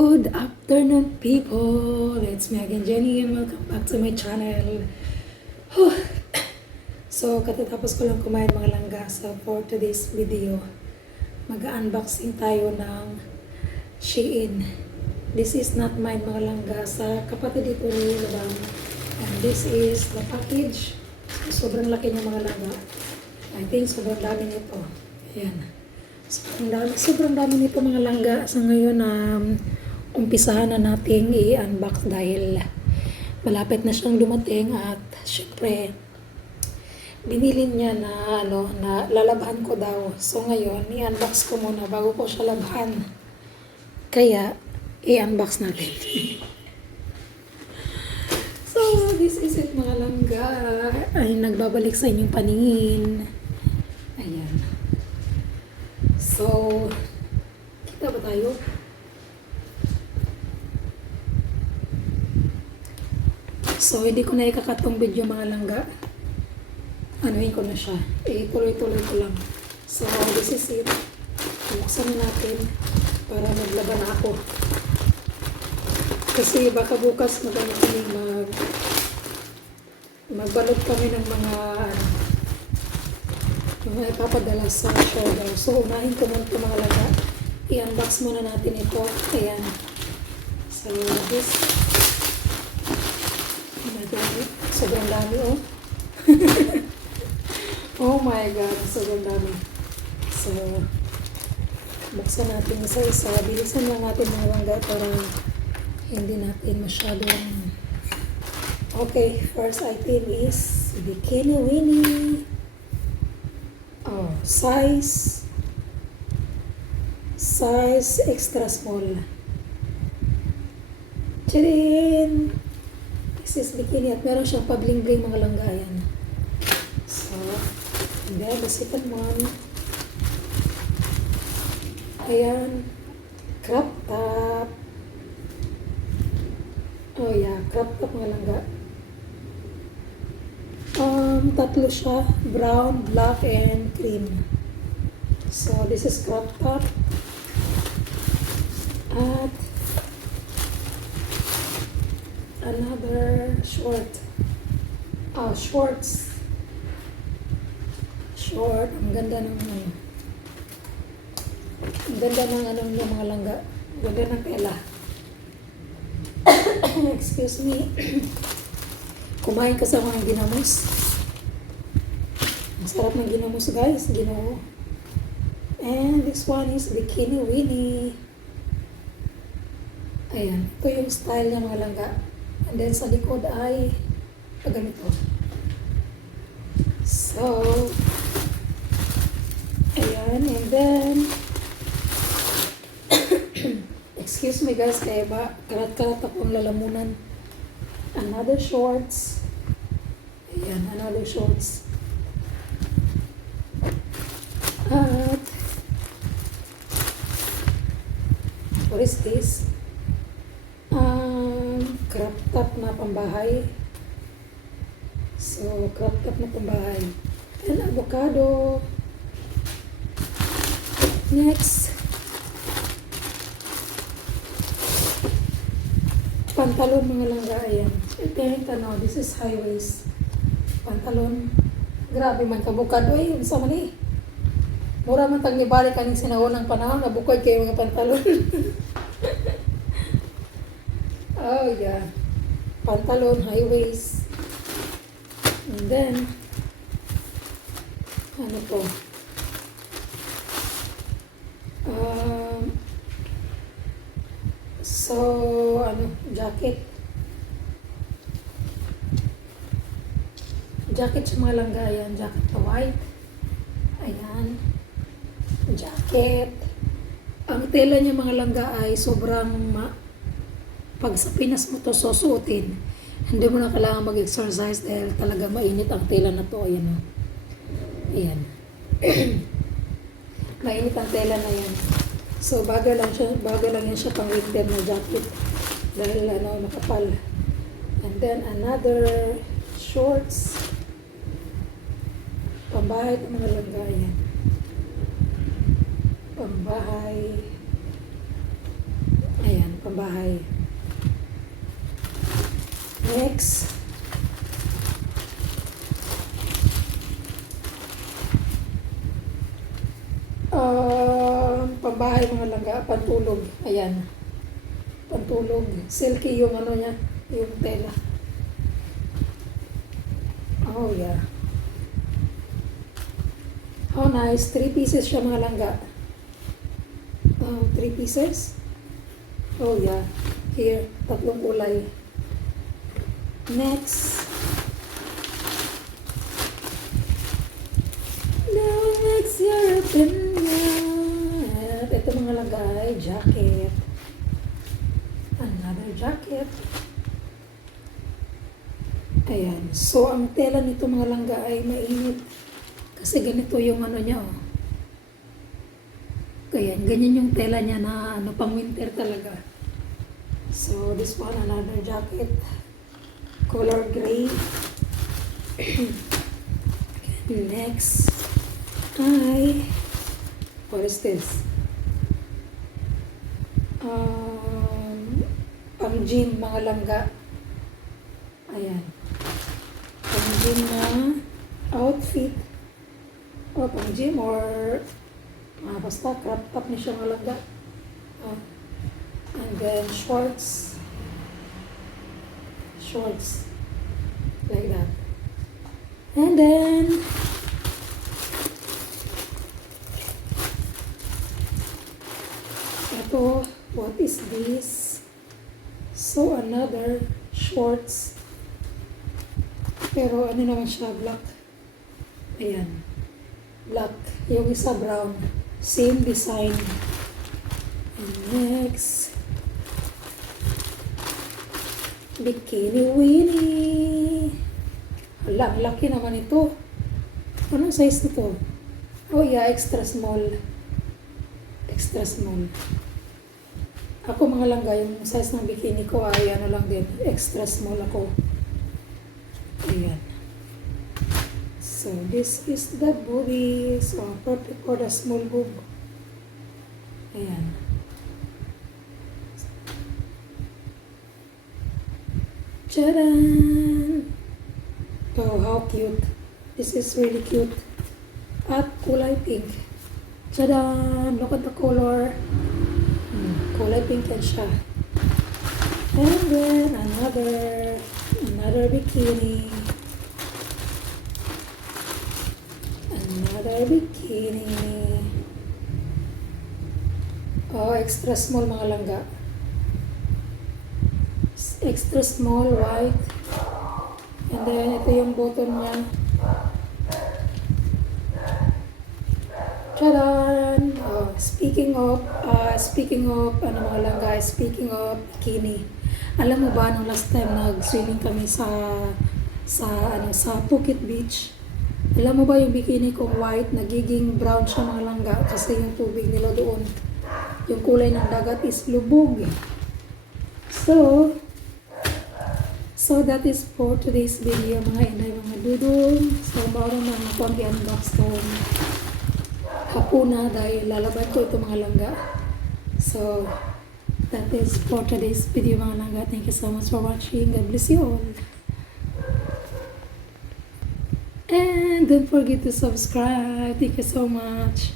Good afternoon, people. It's me again, Jenny, and welcome back to my channel. Whew. So, katatapos ko lang kumain mga langga. So, for today's video, mag-unboxing tayo ng Shein. This is not mine, mga langga. Sa kapatid dito ni Labang. And this is the package. Sobrang laki niya, mga langga. I think sobrang dami nito. Ayan. Sobrang dami nito, mga langga. Sa ngayon, umpisahan na nating i-unbox dahil malapit na siyang dumating at syempre binili niya na na lalabhan ko daw. So ngayon, i-unbox ko muna bago ko siya labhan. Kaya i-unbox natin. So this is it, mga langga. Ay, nagbabalik sa inyong paningin. Ayan. So, kita ba tayo? So, hindi ko na ikakatong video, mga langga. Anuhin ko na siya. Tuloy-tuloy ko lang. So, this is it. Buksan na natin para maglaban ako. Kasi baka bukas magbalot kami ng mga ipapadala sa shoulder. So, unahin ko muna ito, mga langga. I-unbox muna natin ito. Ayan. So, this. Sobrang dami, oh. Oh my God, sobrang dami. So, buksan natin isa-isa. Bilisan lang natin, mga langga, para hindi natin masyadong... Okay, first item is Bikini Winnie. Oh, size extra small. Tadaan! This is bikini at meron siyang pabling-bling, mga langga. Yan. So, hindi, basitan mo. Ayan. Crop top. Oh yeah, crop top, mga langga. Tatlo siya. Brown, black, and cream. So, this is crop top. At another short. Shorts. Short. Ang ganda ng mga langga. Ang ganda ng tela. Excuse me. Kumain kasama ng ginamos. Ang sarap ng ginamos, guys. Ginoo. And this one is Bikini Winnie. Ayan. Ito yung style niya, mga langga. And then sa likod ay ganito. So, ayan. And then, excuse me, guys, kaya ba karat-karat akong lalamunan. Another shorts. Ayan, another shorts. At what is this? Crop top na pambahay. So, crop top na pambahay. And avocado. Next. Pantalon, mga langga. Ayan. I think, this is high waist. Pantalon. Grabe man kabukado eh. Unsa man eh. Mura man tag nibalik kaning sinawon ng panahon. Nabukod kayo mga pantalon. Oh yeah. Pantalon, high waist. And then, ano to? Jacket. Jacket sa mga langga. Ayan, jacket na white. Ayan. Jacket. Ang tela niya, mga langga, ay sobrang pag sa Pinas mo to susuotin, hindi mo na kailangan mag-exercise dahil talaga mainit ang tela na to. Ayan, o. Ayan. Mainit ang tela na yan. So, bago lang yan siya pang winter na jacket. Dahil makapal. And then, another shorts. Pambahay ng mga langga. Ayan. Pambahay. Ayan, pambahay. Next, pambahay mga langga, pantulog. Ayan. Pantulog. Silky yung ano niya, yung tela. Oh yeah. How nice. 3 pieces siya mga langga. 3 pieces. Oh yeah. Here, 3 kulay. Next. Now makes your opinion. Ito mga lagay, jacket. Another jacket. Ayan. So, ang tela nito mga langga ay mainit. Kasi ganito yung ano niya, oh. Ganyan yung tela niya na ano, pang winter talaga. So, this one, another jacket. Color gray. Next. What is this? Pang gym mga langga. Ayan. Pang gym na outfit. O pang gym or basta crop top niya siya mga langga. And then shorts. Like that. And then ito, what is this? So another shorts. Pero ano naman siya, black. Ayan. Black. Yung isa brown. Same design. And next, Bikini Winnie. Hala, ang laki naman ito. Anong size nito? Oh yeah, extra small. Extra small. Ako mga langga, yung size ng bikini ko ay ano lang din. Extra small ako. Ayan. So, this is the booby. So, perfect for the small boob. Ayan. Tcharan! Oh, how cute. This is really cute. At kulay pink. Tcharan! Look at the color. Kulay pink yan siya. And then, another bikini. Another bikini. Oh, extra small mga langga. Extra small, white. And then, ito yung bottom niya. Tadaan! Oh, speaking of ano mga lang guys, speaking of bikini. Alam mo ba, nung last time nag-swimming kami sa Phuket Beach, alam mo ba yung bikini kong white, nagiging brown siya mga langga kasi yung tubig nila doon, yung kulay ng dagat is lubog. So that is for today's video mga inay, mga dudong. So maroon na ako ang i-unbox itong hapuna dahil lalaban ko ito mga langga. So that is for today's video mga langga. Thank you so much for watching. God bless you all. And don't forget to subscribe. Thank you so much.